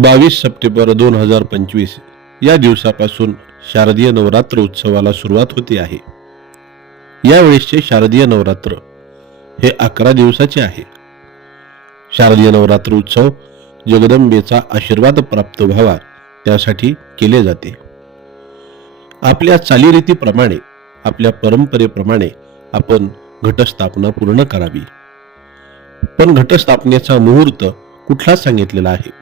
बावीस सप्टेंबर दोन हजार पंचवीस या दिवसापासून शारदीय नवरात्र उत्सवाला सुरुवात होते आहे. यावेळेसचे शारदीय नवरात्र हे अकरा दिवसाचे आहे. शारदीय नवरात्र उत्सव जगदंबेचा आशीर्वाद प्राप्त व्हावा त्यासाठी केले जाते. आपल्या चालीरीतीप्रमाणे आपल्या परंपरेप्रमाणे आपण घटस्थापना पूर्ण करावी. पण घटस्थापनेचा मुहूर्त कुठला सांगितलेला आहे?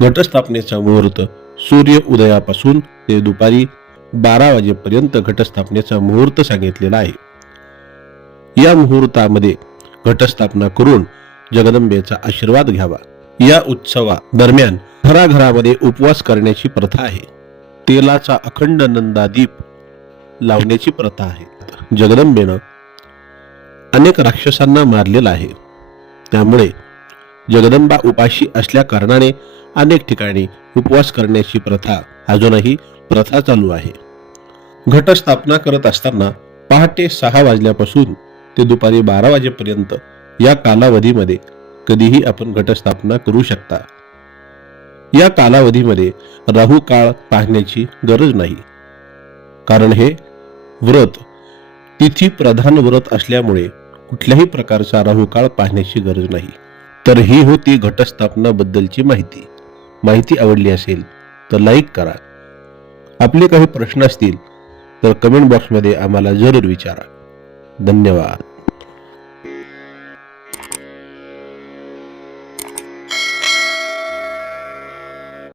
घटस्थापनेचा मुहूर्त सूर्य उदयापासून ते दुपारी बारा वाजेपर्यंत घटस्थापनेचा मुहूर्त सांगितलेला आहे. या मुहूर्तामध्ये घटस्थापना करून जगदंबेचा आशीर्वाद घ्यावा. या उत्सवा दरम्यान घराघरामध्ये उपवास करण्याची प्रथा आहे. तेलाचा अखंड नंदादीप लावण्याची प्रथा आहे. जगदंबेनं अनेक राक्षसांना मारलेलं आहे. त्यामुळे जगदंबा उपाशी असल्या कारणाने अनेक ठिकाणी उपवास करण्याची प्रथा अजूनही प्रथा चालू आहे. घटस्थापना करत असताना पहाटे सहा वाजल्यापासून ते दुपारी बारा वाजेपर्यंत या कालावधीमध्ये कधीही आपण घटस्थापना करू शकता. या कालावधीमध्ये राहू काळ पाहण्याची गरज नाही. कारण हे व्रत तिथी प्रधान व्रत असल्यामुळे कुठल्याही प्रकारचा राहू काळ पाहण्याची गरज नाही. तर ही होती घटस्थापनाबद्दलची माहिती. माहिती आवडली असेल तर लाईक करा. आपले काही प्रश्न असतील तर कमेंट बॉक्समध्ये आम्हाला जरूर विचारा. धन्यवाद.